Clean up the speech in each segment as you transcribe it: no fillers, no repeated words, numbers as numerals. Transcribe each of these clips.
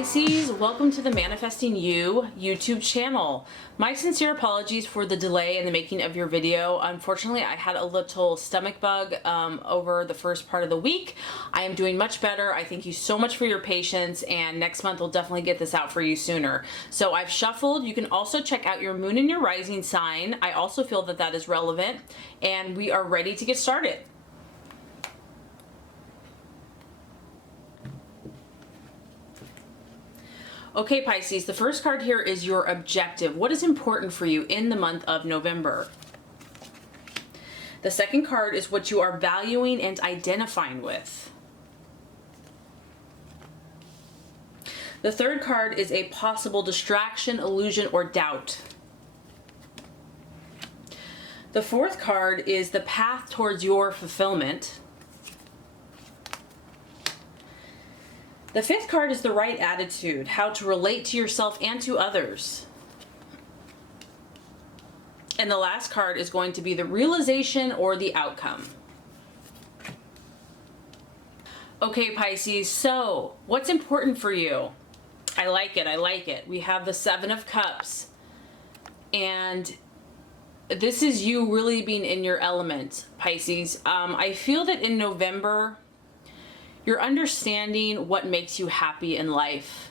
Pisces, welcome to the Manifesting You YouTube channel. My sincere apologies for the delay in the making of your video. Unfortunately, I had a little stomach bug over the first part of the week. I am doing much better. I thank you so much for your patience, and next month we'll definitely get this out for you sooner. So I've shuffled. You can also check out your moon and your rising sign. I also feel that that is relevant, and we are ready to get started. Okay, Pisces, the first card here is your objective. What is important for you in the month of November? The second card is what you are valuing and identifying with. The third card is a possible distraction, illusion, or doubt. The fourth card is the path towards your fulfillment. The fifth card is the right attitude, how to relate to yourself and to others. And the last card is going to be the realization or the outcome. Okay, Pisces, so what's important for you? I like it, I like it. We have the Seven of Cups. And this is you really being in your element, Pisces. I feel that in November, you're understanding what makes you happy in life.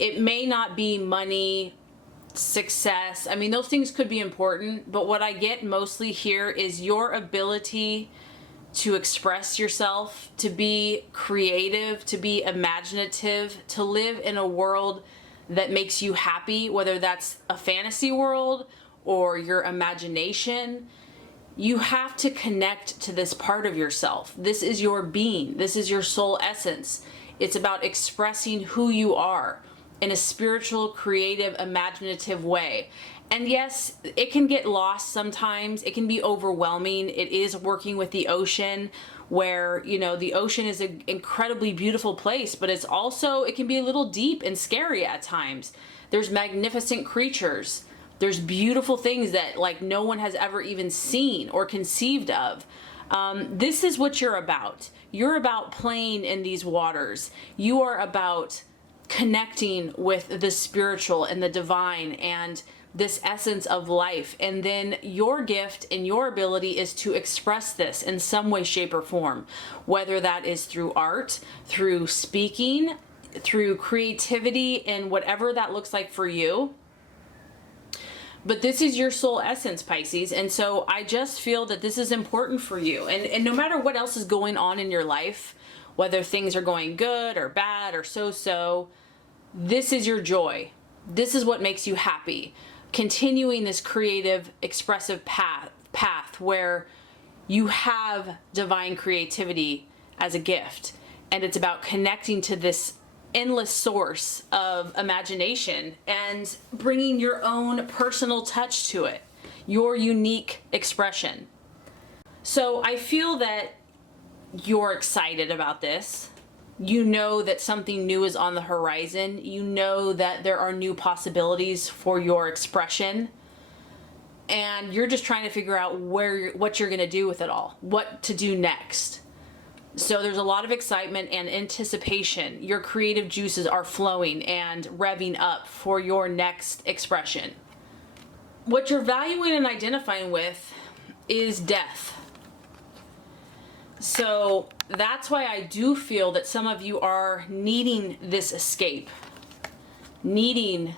It may not be money, success. I mean, those things could be important, but what I get mostly here is your ability to express yourself, to be creative, to be imaginative, to live in a world that makes you happy, whether that's a fantasy world or your imagination. You have to connect to this part of yourself. This is your being. This is your soul essence. It's about expressing who you are in a spiritual, creative, imaginative way. And yes, it can get lost sometimes. It can be overwhelming. It is working with the ocean where, you know, the ocean is an incredibly beautiful place, but it's also, it can be a little deep and scary at times. There's magnificent creatures. There's beautiful things that like no one has ever even seen or conceived of. This is what you're about. You're about playing in these waters. You are about connecting with the spiritual and the divine and this essence of life. And then your gift and your ability is to express this in some way, shape, or form, whether that is through art, through speaking, through creativity, and whatever that looks like for you. But this is your soul essence, Pisces. And so I just feel that this is important for you. And no matter what else is going on in your life, whether things are going good or bad or so-so, this is your joy. This is what makes you happy. Continuing this creative, expressive path where you have divine creativity as a gift. And it's about connecting to this endless source of imagination and bringing your own personal touch to it, your unique expression. So I feel that you're excited about this. You know that something new is on the horizon. You know that there are new possibilities for your expression. And you're just trying to figure out what you're going to do with it all, what to do next. So there's a lot of excitement and anticipation. Your creative juices are flowing and revving up for your next expression. What you're valuing and identifying with is death. So that's why I do feel that some of you are needing this escape, needing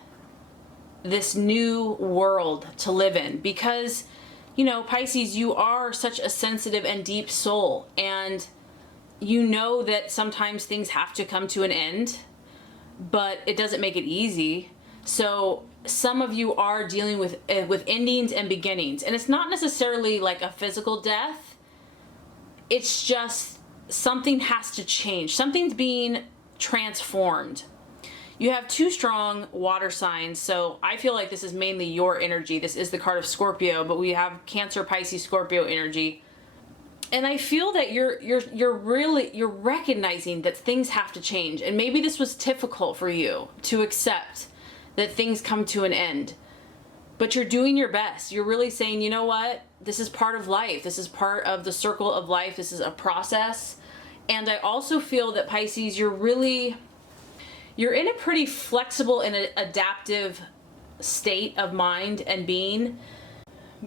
this new world to live in, because, you know, Pisces, you are such a sensitive and deep soul, and you know that sometimes things have to come to an end, but it doesn't make it easy. So some of you are dealing with endings and beginnings, and it's not necessarily like a physical death. It's just something has to change. Something's being transformed. You have two strong water signs, so I feel like this is mainly your energy. This is the card of Scorpio, but we have Cancer, Pisces, Scorpio energy. And I feel that you're recognizing that things have to change. And maybe this was difficult for you to accept that things come to an end. But you're doing your best. You're really saying, you know what? This is part of life. This is part of the circle of life. This is a process. And I also feel that, Pisces, you're you're in a pretty flexible and adaptive state of mind and being,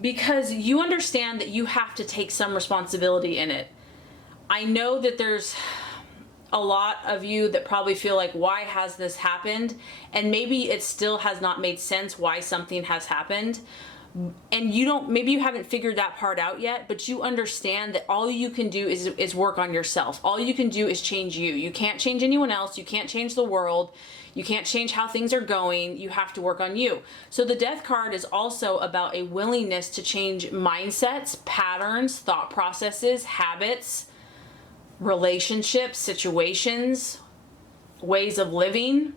because you understand that you have to take some responsibility in it. I know that there's a lot of you that probably feel like, why has this happened? And maybe it still has not made sense why something has happened. And maybe you haven't figured that part out yet, but you understand that all you can do is work on yourself. All you can do is change you. You can't change anyone else. You can't change the world. You can't change how things are going. You have to work on you. So the Death card is also about a willingness to change mindsets, patterns, thought processes, habits, relationships, situations, ways of living,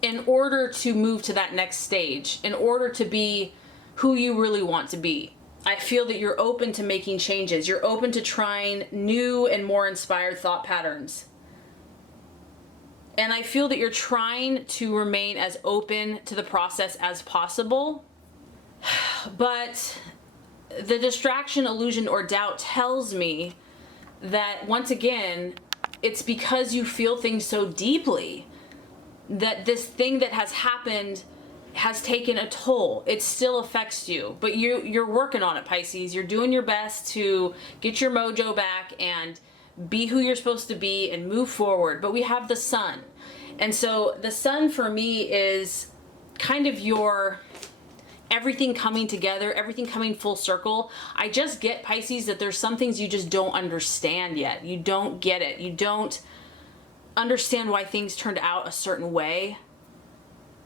in order to move to that next stage, in order to be who you really want to be. I feel that you're open to making changes. You're open to trying new and more inspired thought patterns. And I feel that you're trying to remain as open to the process as possible. But the distraction, illusion, or doubt tells me that, once again, it's because you feel things so deeply that this thing that has happened has taken a toll. It still affects you, but you're working on it, Pisces. You're doing your best to get your mojo back and be who you're supposed to be and move forward. But we have the Sun. And so the Sun for me is kind of your everything coming together, everything coming full circle. I just get, Pisces, that there's some things you just don't understand yet. You don't get it. You don't understand why things turned out a certain way.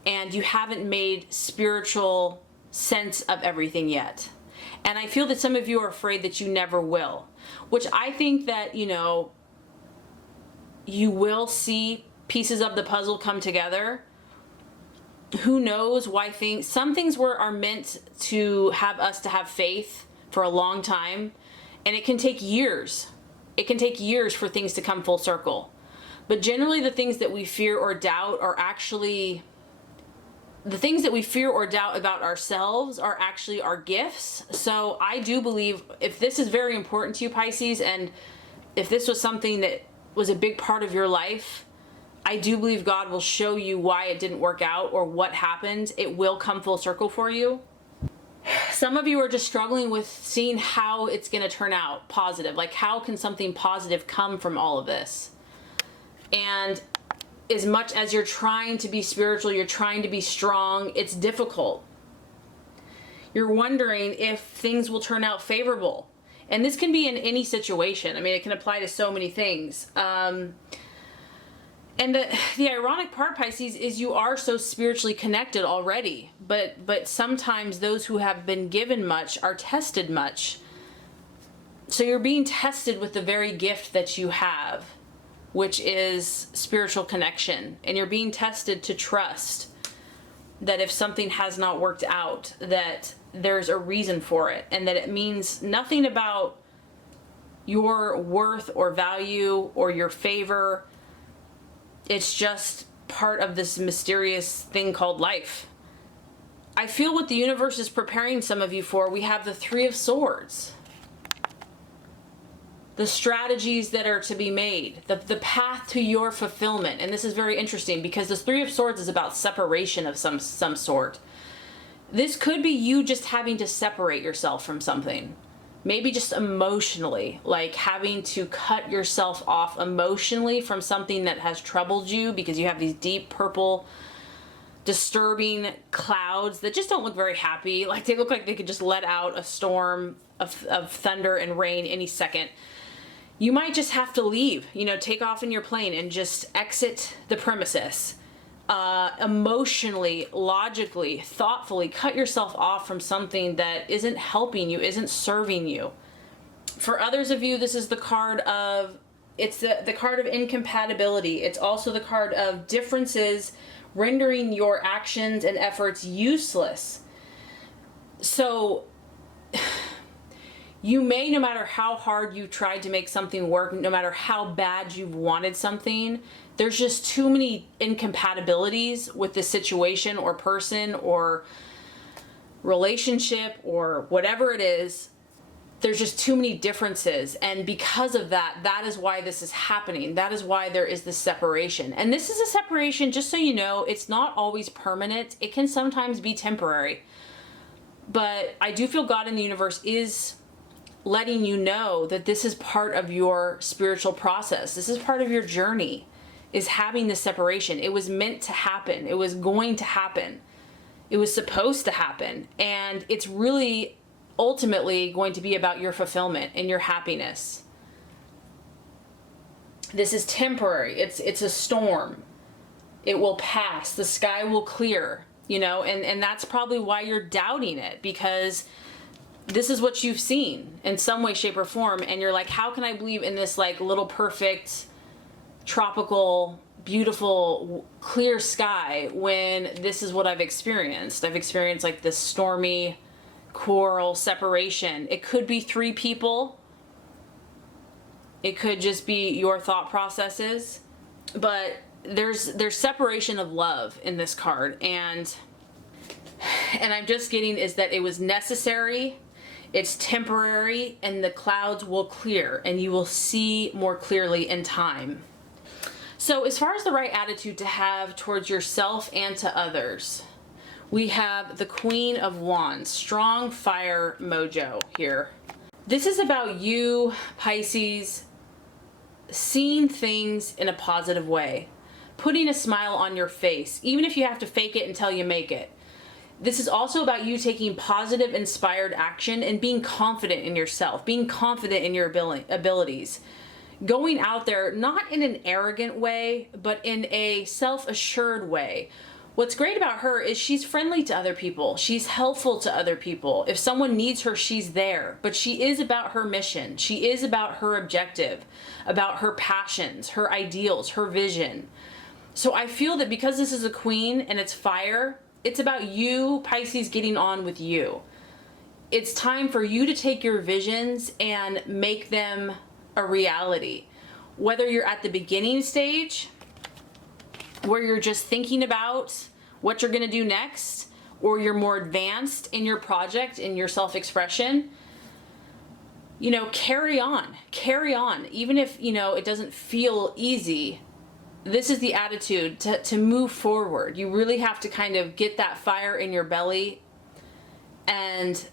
And you haven't made spiritual sense of everything yet. And I feel that some of you are afraid that you never will, which I think that, you will see pieces of the puzzle come together. Who knows why some things are meant to have us to have faith for a long time, and it can take years. It can take years for things to come full circle. But generally the things that we fear or doubt are actually the things that we fear or doubt about ourselves are actually our gifts. So I do believe, if this is very important to you, Pisces, and if this was something that was a big part of your life, I do believe God will show you why it didn't work out or what happened. It will come full circle for you. Some of you are just struggling with seeing how it's going to turn out positive. Like, how can something positive come from all of this? And as much as you're trying to be spiritual, you're trying to be strong, it's difficult. You're wondering if things will turn out favorable. And this can be in any situation. I mean, it can apply to so many things. And the ironic part, Pisces, is you are so spiritually connected already. But sometimes those who have been given much are tested much. So you're being tested with the very gift that you have, which is spiritual connection. And you're being tested to trust that if something has not worked out, that there's a reason for it, and that it means nothing about your worth or value or your favor. It's just part of this mysterious thing called life. I feel what the universe is preparing some of you for. We have the Three of Swords. The strategies that are to be made, the path to your fulfillment. And this is very interesting because the Three of Swords is about separation of some sort. This could be you just having to separate yourself from something. Maybe just emotionally, like having to cut yourself off emotionally from something that has troubled you, because you have these deep purple disturbing clouds that just don't look very happy. Like, they look like they could just let out a storm of thunder and rain any second. You might just have to leave, take off in your plane and just exit the premises. Emotionally, logically, thoughtfully cut yourself off from something that isn't helping you, isn't serving you. For others of you, this is the card of, it's the card of incompatibility. It's also the card of differences rendering your actions and efforts useless. So you may, no matter how hard you tried to make something work, no matter how bad you've wanted something, there's just too many incompatibilities with the situation or person or relationship or whatever it is there's just too many differences. And because of that, that is why this is happening. That is why there is this separation. And this is a separation, just so you know, it's not always permanent. It can sometimes be temporary. But I do feel God in the universe is letting you know that this is part of your spiritual process. This is part of your journey, is having this separation. It was meant to happen. It was going to happen. It was supposed to happen. And it's really ultimately going to be about your fulfillment and your happiness. This is temporary. It's a storm. It will pass. The sky will clear, you know, and that's probably why you're doubting it, because this is what you've seen in some way, shape, or form. And you're like, how can I believe in this like little perfect, tropical, beautiful, clear sky when this is what I've experienced? I've experienced like this stormy, quarrel, separation. It could be 3 people. It could just be your thought processes. But there's separation of love in this card. And I'm just getting is that it was necessary, it's temporary, and the clouds will clear and you will see more clearly in time. So as far as the right attitude to have towards yourself and to others, we have the Queen of Wands, strong fire mojo here. This is about you, Pisces, seeing things in a positive way, putting a smile on your face, even if you have to fake it until you make it. This is also about you taking positive, inspired action and being confident in yourself, being confident in your abilities. Going out there, not in an arrogant way, but in a self-assured way. What's great about her is she's friendly to other people. She's helpful to other people. If someone needs her, she's there. But she is about her mission. She is about her objective, about her passions, her ideals, her vision. So I feel that because this is a queen and it's fire, it's about you, Pisces, getting on with you. It's time for you to take your visions and make them a reality. Whether you're at the beginning stage, where you're just thinking about what you're going to do next, or you're more advanced in your project, in your self-expression, you know, carry on. Even if, you know, it doesn't feel easy, this is the attitude to move forward. You really have to kind of get that fire in your belly and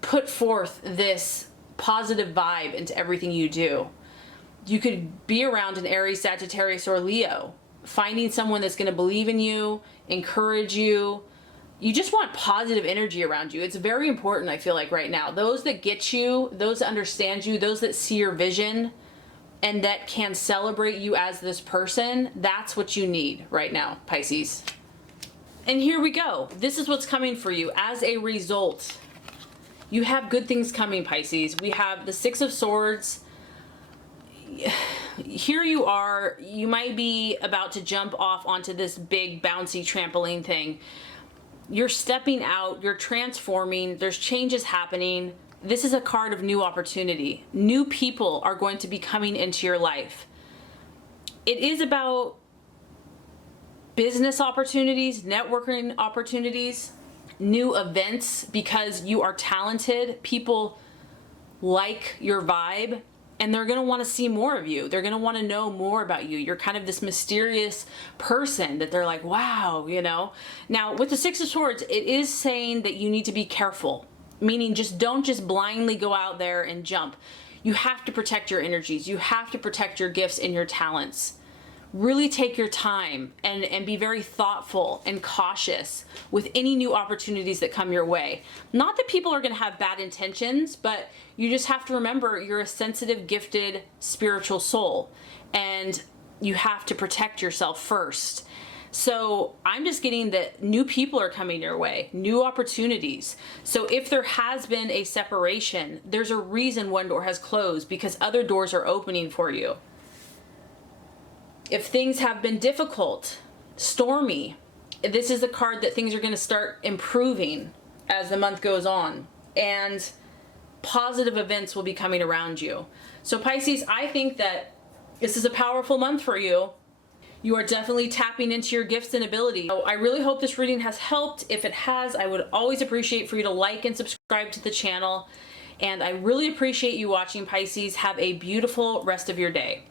put forth this positive vibe into everything you do. You could be around an Aries, Sagittarius, or Leo, finding someone that's going to believe in you, encourage you. You just want positive energy around you. It's very important, I feel like, right now. Those that get you, those that understand you, those that see your vision and that can celebrate you as this person, that's what you need right now, Pisces. And here we go. This is what's coming for you as a result. You have good things coming, Pisces. We have the 6 of Swords. Here you are, you might be about to jump off onto this big bouncy trampoline thing. You're stepping out, you're transforming, there's changes happening. This is a card of new opportunity. New people are going to be coming into your life. It is about business opportunities, networking opportunities, new events, because you are talented. People like your vibe. And they're going to want to see more of you. They're going to want to know more about you. You're kind of this mysterious person that they're like, wow, you know. Now, with the 6 of Swords, it is saying that you need to be careful. Meaning don't just blindly go out there and jump. You have to protect your energies. You have to protect your gifts and your talents. Really take your time and be very thoughtful and cautious with any new opportunities that come your way. Not that people are going to have bad intentions, but you just have to remember you're a sensitive, gifted, spiritual soul, and you have to protect yourself first. So I'm just getting that new people are coming your way, new opportunities. So if there has been a separation, there's a reason one door has closed, because other doors are opening for you. If things have been difficult, stormy, this is the card that things are going to start improving as the month goes on, and positive events will be coming around you. So Pisces, I think that this is a powerful month for you. You are definitely tapping into your gifts and abilities. So I really hope this reading has helped. If it has, I would always appreciate for you to like and subscribe to the channel. And I really appreciate you watching, Pisces. Have a beautiful rest of your day.